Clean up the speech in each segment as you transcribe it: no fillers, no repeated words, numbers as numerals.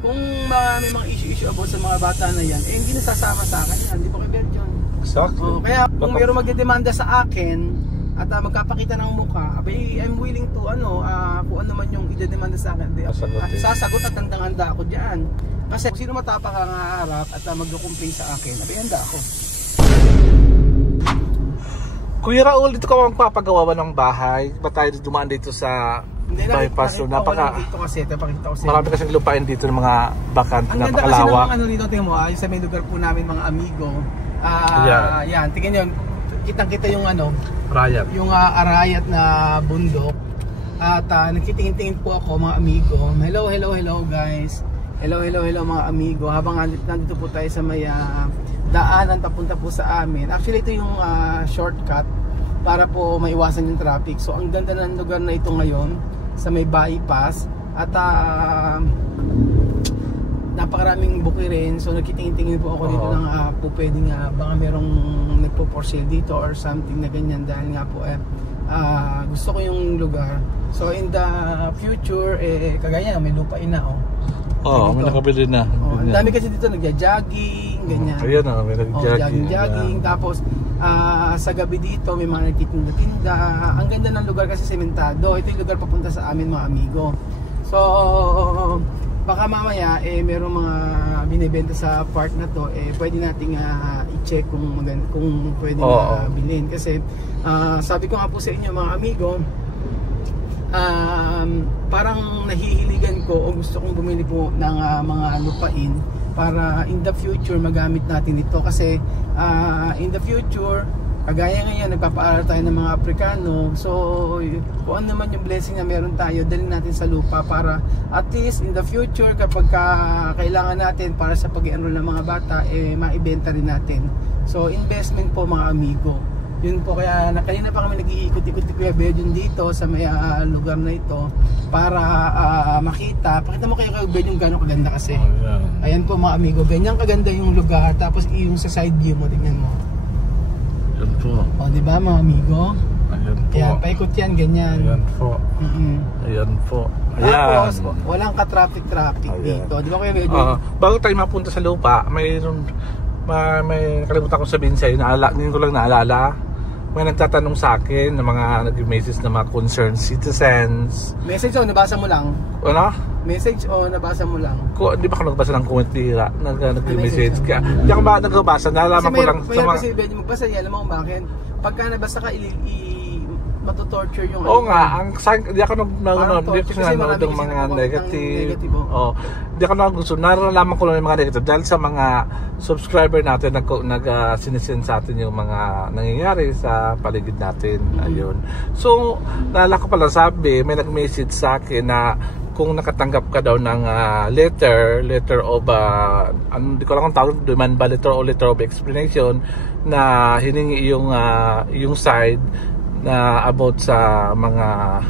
kung may mga issue about sa mga bata na yan, eh hindi nasasama sa akin yan, di ba kay Berjon? Exactly. Kaya kung mayroong magdedemanda sa akin at magkapakita ng mukha, abay, I'm willing to kung ano man yung idedemanda sa akin, sasagot at handang-handa ako diyan. Kasi kung sino matapang ang haharap at magdo-complain sa akin, abay handa ako. Kuya Raul, dito ka magpapagawa ng bahay? Ba tayo dumaan dito sa bypass? Dito kasi, marami kasing lupain dito ng mga bakante na makalawak. Ang ganda kasi ng dito, tingnan mo, sa may lugar po namin mga amigo. Yan, tingnan nyo, kitang-kita yung Arayat. Yung arayat na bundok. At nagtitingin-tingin po ako mga amigo. Hello guys. Hello mga amigo. Habang nandito po tayo sa may daanan papunta po sa amin. Actually ito yung shortcut para po maiwasan yung traffic. So ang ganda ng lugar na ito ngayon sa may bypass. At napakaraming bukirin. So nagtitingin-tingin po ako dito ng po pwedeng baka merong nagpo-for sale dito or something na ganyan, dahil nga po gusto ko yung lugar. So in the future kagaya may lupain na may nakabili na. Ang dami kasi dito nagja-jogging, ganyan. Ayan may nag-jogging. Jogging. Tapos sa gabi dito may mga nagtitinda-tinda. Ang ganda ng lugar kasi sementado. Ito yung lugar papunta sa amin mga amigo. So baka mamaya merong mga binibenta sa park na to, pwede nating i-check kung pwede na bilhin. Kasi sabi ko nga po sa inyo mga amigo, parang nahihiligan ko o gusto kong bumili po ng mga lupain para in the future magamit natin ito. Kasi in the future, kagaya ngayon nagpapaaral tayo ng mga Aprikano, so kung ano naman yung blessing na meron tayo, dalhin natin sa lupa para at least in the future kapag kailangan natin para sa pag-enroll ng mga bata, maibenta rin natin. So investment po mga amigo. Yun po, kaya kanina pa kami nag-iikot-ikot ni Kuya Berjon dito sa may lugar na ito para makita. Pakita mo kayo Kuya Berjon gano'ng kaganda kasi. Ayan po mga amigo, ganyan kaganda yung lugar. Tapos yung sa side view mo, tingnan mo. Ayan po. Di ba mga amigo? Ayan po. Ayan, paikot yan, ganyan. Ayan po. Ayan po. Tapos, walang ka-traffic dito. Di ba Kuya Berjon? Bago tayo mapunta sa lupa, may nakalimutan ko sabihin sa'yo, ngayon ko lang naalala. May nagtatanong sa akin ng mga nag-message ng mga concerned citizens. Message o nabasa mo lang? Ano? Message o nabasa mo lang? Di ba ako nagbasa ng comment nila? Nag-message ka. Hindi ako ba nagbasa? Nalaman ko lang sa mga... Kasi may magbasa niya, alam mo kung bakit? Pagka nabasa ka, matutorture yung... Oo nga, hindi ako nanonood ng mga negative. Hindi ako gusto. Naralaman ko lang yung mga negative dahil sa mga subscriber natin sinisend sa atin yung mga nangyayari sa paligid natin. Ayun. So, naalala ko pala sabi, may nag-message sa akin na kung nakatanggap ka daw ng letter of hindi ko lang kung tawag, demand ba letter of explanation na hiningi yung side na about sa mga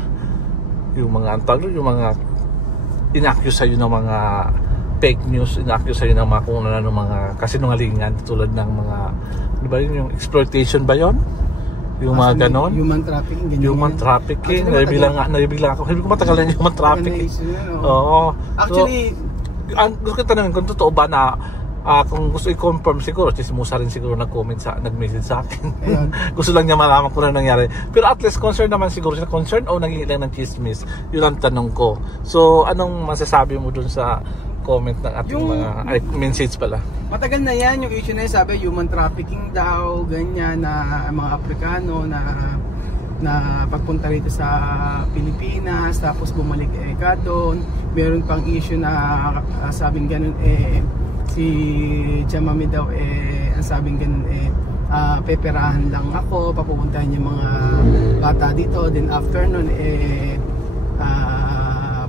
inaccuse sa'yo ng mga fake news, inaccuse sa'yo ng mga kung ano mga kasinungalingan tulad ng mga, di ba yun, yung exploitation ba yun? Yung mga ganon? Human trafficking, ganyan. Human trafficking, nabibigla ako. Hindi ko matagal na yung human trafficking. Oo. Actually, gusto ko tanongin kung totoo ba na kung gusto i-confirm siguro, Chismosa rin siguro nag-message sa akin. Gusto lang niya malaman kung ano nangyari. Pero at least concerned naman siguro siya. Concerned o naging lang ng chismis? Yun ang tanong ko. So, anong masasabi mo dun sa comment ng ating message pala? Matagal na yan yung issue na yun. Sabi, human trafficking daw, ganyan, na mga Aprikano na pagpunta rito sa Pilipinas, tapos bumalik ka doon. Meron pang issue na sabing ganun si Chamami daw ang sabing ganun peperahan lang ako, papupuntahan yung mga bata dito, then after nun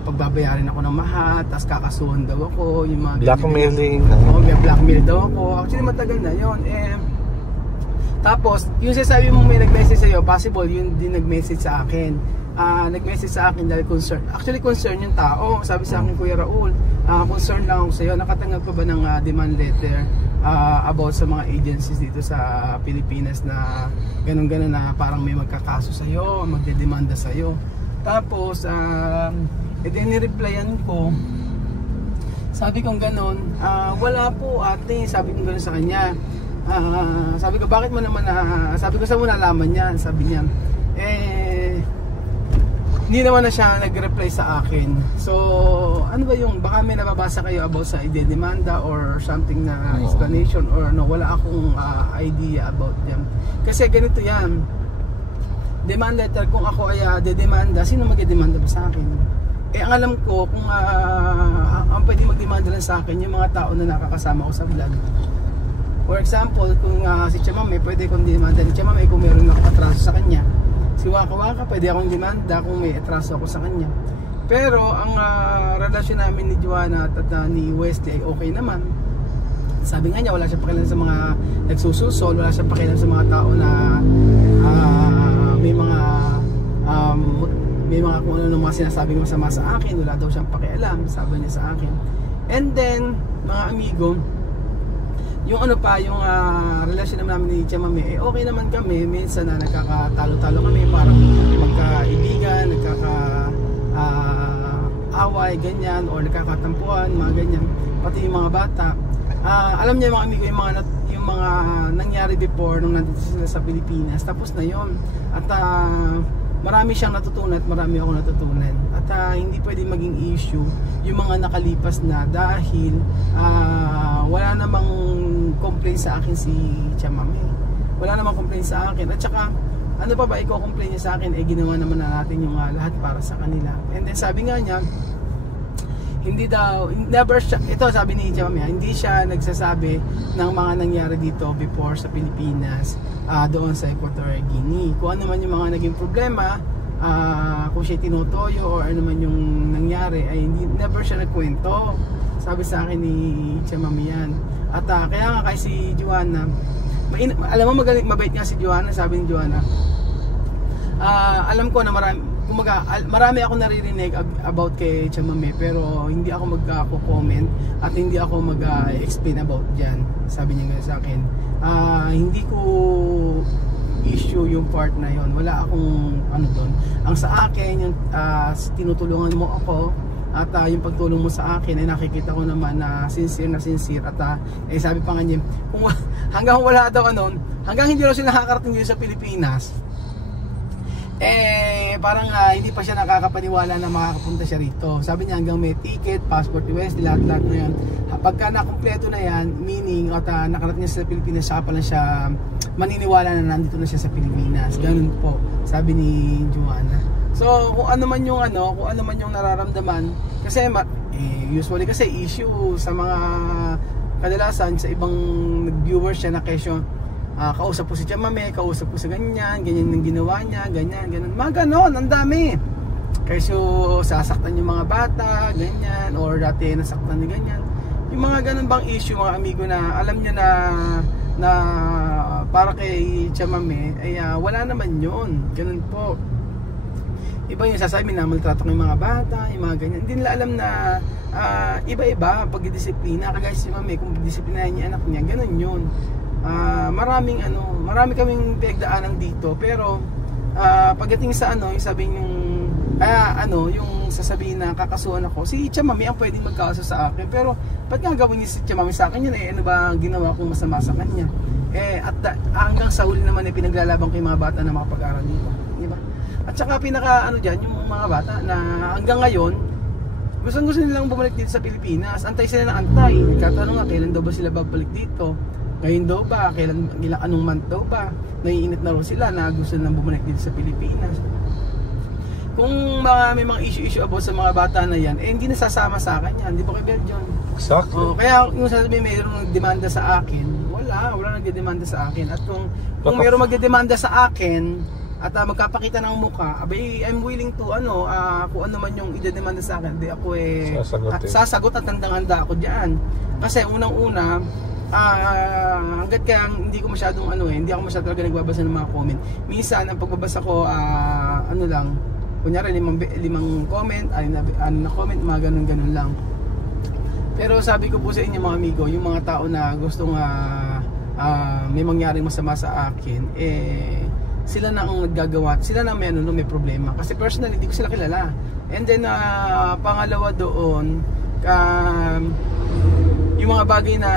pagbabayarin ako ng mahal, tapos kakasuhan daw ako, yung mga blackmailing. May blackmail daw ako. Actually matagal na yun. Tapos yung sinasabi mo may nag-message sa'yo, possible yun din nag-message sa akin. Nag-message sa akin dahil concern. Actually concern yung tao. Sabi sa akin, Kuya Raul, concern lang ako sa'yo. Nakatanggap ko ba ng demand letter about sa mga agencies dito sa Pilipinas na ganun-ganun na parang may magkakaso sa'yo, magdedemanda sa'yo. Tapos, nireplyan ko, Sabi kong ganon, wala po ate, sabi kong ganon sa kanya. Sabi ko, bakit mo naman sabi ko, saan mo nalaman yan? Sabi niya, hindi naman na siya nag-reply sa akin. So, ano ba yung, baka may nababasa kayo about sa ide-demanda or something na explanation or no, wala akong idea about yan. Kasi ganito yan, demand letter, kung ako ay de-demanda, sino mag-demanda ba sa akin? Ang alam ko, kung ang pwede mag-demanda lang sa akin, yung mga tao na nakakasama ko sa vlog. For example, kung si Chamame, pwede kong demanda ni Chamame kung meron nakapatraso sa kanya. Si Waka Waka, pwede akong demanda kung may atraso ako sa kanya. Pero ang relasyon namin ni Joanna at ni Wesley ay okay naman. Sabi nga niya, wala siyang pakialam sa mga nagsususol, wala siyang pakialam sa mga tao na may mga kung ano mga sinasabing masama sa akin, wala daw siyang pakialam, sabi niya sa akin. And then, mga amigo, yung ano pa, yung relasyon naman namin ni Chamame, okay naman kami, minsan na nagkakatalo-talo kami, parang magkaibigan, nagkaka-away, ganyan, or nagkakatampuan, mga ganyan, pati yung mga bata. Alam niya mga amigo, yung mga nangyari before nung nandito sila sa Pilipinas, tapos na yon. At marami siyang natutunan at marami ako natutunan. At hindi pwede maging issue yung mga nakalipas na dahil wala namang complaint sa akin si Chamame. Wala namang complaint sa akin. At saka, ano pa ba i-complain niya sa akin? Ginawa naman na natin yung lahat para sa kanila. And then sabi nga niya, hindi daw, never siya, ito sabi ni Chamame, hindi siya nagsasabi ng mga nangyari dito before sa Pilipinas, doon sa Equatorial Guinea. Kung ano man yung mga naging problema, kung siya tinutoyo or ano man yung nangyari, ay never siya nagkwento. Sabi sa akin ni Chamame yan. At kaya nga kay si Joanna, alam mo magaling, mabait nga si Joanna, sabi ni Joanna, alam ko na marami ako naririnig about kay Chamame, pero hindi ako magko-comment at hindi ako mag-explain about dyan. Sabi niya nga sa akin, hindi ko issue yung part na yon, wala akong ano doon. Ang sa akin, yung tinutulungan mo ako at yung pagtulong mo sa akin ay nakikita ko naman na sincere at sabi pa nga niya, kung hanggang wala daw hanggang hindi raw sila nakakarating dito sa Pilipinas, parang hindi pa siya nakakapaniwala na makakapunta siya rito. Sabi niya hanggang may ticket, passport, Wesley, lahat na yan. Pagka nakumpleto na yan, meaning at nakarating niya sa Pilipinas, saka pala siya maniniwala na nandito na siya sa Pilipinas. Ganun po, sabi ni Joanna. So kung ano man yung nararamdaman, kasi usually kasi issue sa mga kadalasan sa ibang viewers siya na kesyo, kausap po si Chamame, kausap po sa ganyan yung ginawa niya, ganyan, mga ganon, ang dami. Kasi sasaktan yung mga bata, ganyan, or dati nasaktan ni ganyan. Yung mga ganon bang issue, mga amigo, na alam niya na para kay Chamame, ay wala naman yun, ganon po. Iba yung sasabi na maltrato ng mga bata, yung mga ganyan. Hindi nila alam na iba-iba pagdidisiplina. Kagaya si Chamame, kung disiplinahin niya anak niya, ganon yun. Marami kaming pinagdaanan dito, pero pagdating sa yung sabihin yung sasabihin na kakasuhan ako, si Chamame ang pwedeng magkaso sa akin, pero ba't nga gawin niya si Chamame sa akin yun? Ano ba ginawa kong masama sa kanya? At hanggang sa huli naman pinaglalaban ko yung mga bata na makapag-aral dito, di ba? At saka pinaka dyan, yung mga bata na hanggang ngayon gusto nilang bumalik dito sa Pilipinas, antay sila ng antay. Nagkatanong nga, kailan daw ba sila babalik dito? Ngayon daw ba? Anong month daw ba? Naiinit na raw sila na gusto nilang bumalik dito sa Pilipinas. Kung may mga issue about sa mga bata na yan, hindi nasasama sa akin yan. Di ba kay Belgian? Exactly. Kaya yung sasabihin mayroong nagdemanda sa akin, wala nagdedemanda sa akin. At kung mayroong magdedemanda sa akin at magkapakita ng mukha, abay, I'm willing to kung ano man yung idedemanda sa akin, di ako sasagot at handang-handa ako diyan. Kasi unang-una, hanggat kaya hindi ako masyadong talaga nagbabasa ng mga comment. Minsan ang pagbabasa ko kunyari limang comment, na comment, mga ganun lang. Pero sabi ko po sa inyo mga amigo, yung mga tao na gustong may mangyaring masama sa akin, sila na ang naggagawa, sila na may problema. Kasi personally, hindi ko sila kilala. And then pangalawa doon, mga bagay na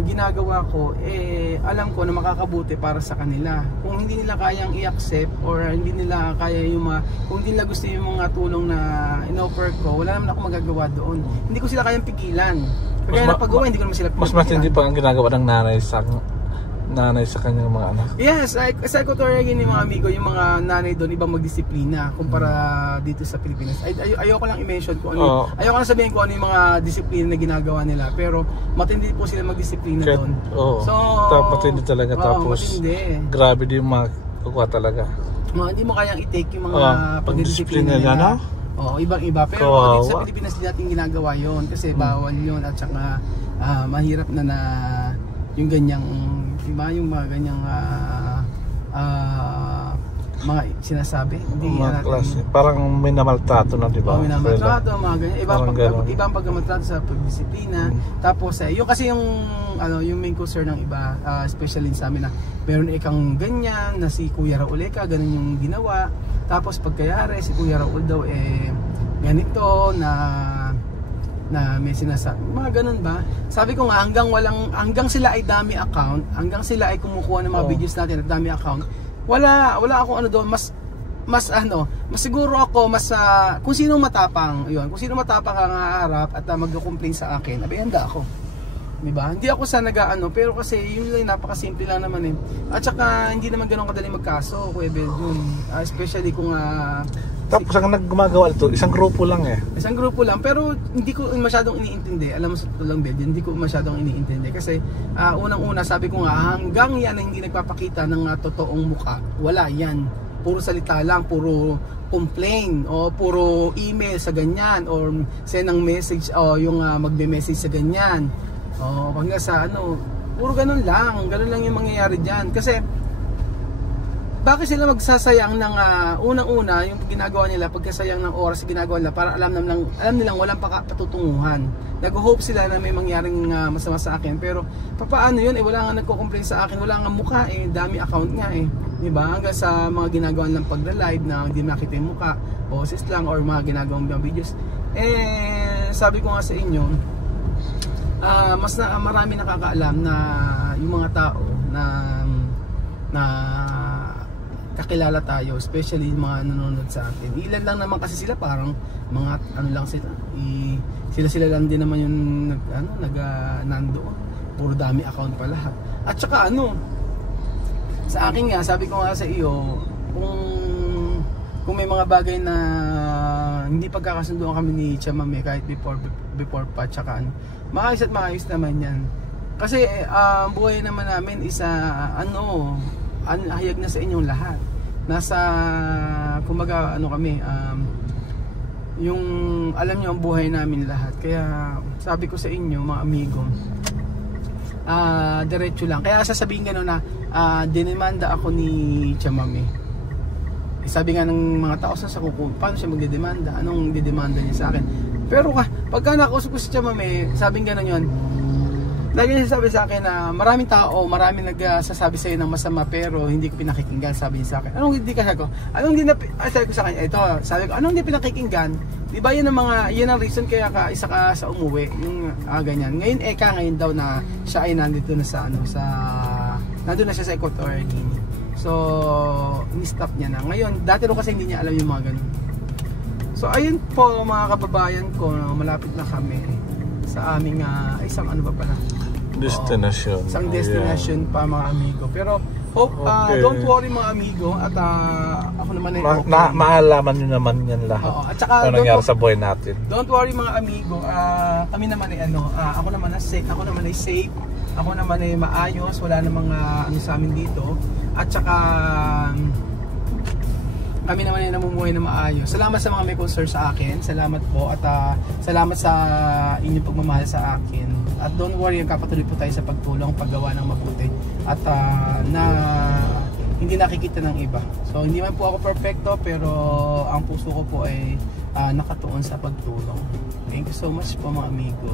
ginagawa ko, alam ko na makakabuti para sa kanila. Kung hindi nila kayang i-accept or hindi nila kaya yung kung hindi nila gusto yung mga tulong na in-offer ko, wala naman ako magagawa doon. Hindi ko sila kayang pigilan. Kaya napagawa, hindi ko naman sila pigilan. Mas matindi pa ang ginagawa ng nanay sa kanyang mga anak. Yes, sa Equatorial yung mga amigo, yung mga nanay doon ibang magdisiplina kumpara dito sa Pilipinas. Ayoko lang i-mention ko ano. Ayoko lang sabihin ko ano yung mga disiplina na ginagawa nila, pero matindi po sila magdisiplina doon. So, matindi talaga, tapos matindi. Grabe din yung mga kukuha talaga. Hindi mo kayang i-take yung mga pagdisiplina nila. Ibang-iba. Pero dito sa Pilipinas din natin ginagawa yon kasi bawal yon at saka mahirap na yung ganyang, diba, yung mga ganyang mga sinasabi, hindi mga klase, parang may namaltrato na, diba? May namaltrato, mga ganyan, ibang pagmamaltrato sa pagdisiplina. Tapos yung kasi yung main concern ng iba, especially sa amin, na meron ikang ganyan na si Kuya Raul ganun yung ginawa. Tapos pagkayari si Kuya Raul daw ganito na may sinasabi, mga ganun ba? Sabi ko nga, hanggang sila ay dami account, hanggang sila ay kumukuha ng mga videos natin at dami account, wala akong doon, mas siguro ako, kung sino matapang, kung sino matapang ang haharap at mag-complain sa akin, handa ako. Diba? Hindi ako sa pero kasi yun lang, napakasimple lang naman At saka hindi naman ganun kadali magkaso, Kuya Beljun. Especially kung tapos ang naggumagawa ito, isang grupo lang Isang grupo lang, pero hindi ko masyadong iniintindi. Alam mo sa totoo lang, Beljun, hindi ko masyadong iniintindi. Kasi unang-una, sabi ko nga, hanggang yan na hindi nagpapakita ng totoong mukha, wala yan. Puro salita lang, puro complain, o puro email sa ganyan, or send ng message, o yung magme-message sa ganyan. Hanggang sa puro ganun lang yung mangyayari dyan. Kasi bakit sila magsasayang ng unang-una yung ginagawa nila, pagkasayang ng oras ginagawa nila para alam nilang walang patutunguhan. Nag-hope sila na may mangyaring masama sa akin, pero paano yun? Wala nga nagko-complain sa akin, wala nga mukha dami account nga diba? Hanggang sa mga ginagawa ng pagla-live na hindi makita yung mukha, boses lang, or mga ginagawang videos. Sabi ko nga sa inyo, mas marami nakakaalam na yung mga tao na kakilala tayo, especially yung mga nanonood sa atin. Ilan lang naman kasi sila, parang mga lang sila lang din naman yung nandoon. Puro dami account pa lahat. At saka sa akin nga, sabi ko nga sa iyo, kung may mga bagay na hindi pagkakasunduan kami ni Chamame kahit before pa, tsaka maayos at maayos naman yan. Kasi buhay naman namin isa hayag na sa inyong lahat. Nasa kumbaga kami, yung alam nyo ang buhay namin lahat. Kaya sabi ko sa inyo mga amigo, diretso lang. Kaya sasabihin gano'n na dinemanda ako ni Chamame. Sabi nga ng mga tao sa paano siya magdedemanda? Anong didemanda niya sa akin? Pero pagka nakausap ko si Chamame, sabing gano'n yun, lagi niya sabi sa akin na maraming tao, maraming nagsasabi sa'yo ng masama pero hindi ko pinakikinggan, sabi niya sa akin. Anong hindi kasi ako? Sabi ko sa kanya, sabi ko, anong hindi pinakikinggan? Di ba yun ang reason kaya isa ka sa umuwi, yung ganyan. Ngayon ngayon daw na siya ay nandito na nandun na siya sa Equatorial Guinea. So, ni-stop niya na. Ngayon, dati rin kasi hindi niya alam yung mga ganun. So, ayun po mga kababayan ko, malapit na kami sa aming isang destination. Isang destination pa mga amigo. Pero hope, don't worry mga amigo, at ako naman maalaman nyo naman yan lahat. At saka ano nangyari sa buhay natin. Don't worry mga amigo, kami naman ay ako naman ay safe, ako naman ay maayos, wala namang sa amin dito. At saka kami naman ay namumuhay na maayos. Salamat sa mga may concern sa akin. Salamat po, at salamat sa inyong pagmamahal sa akin. At don't worry, kapatuloy po tayo sa pagtulong, paggawa ng mabuti, at na hindi nakikita ng iba. So hindi man po ako perfecto, pero ang puso ko po ay nakatuon sa pagtulong. Thank you so much po mga amigo.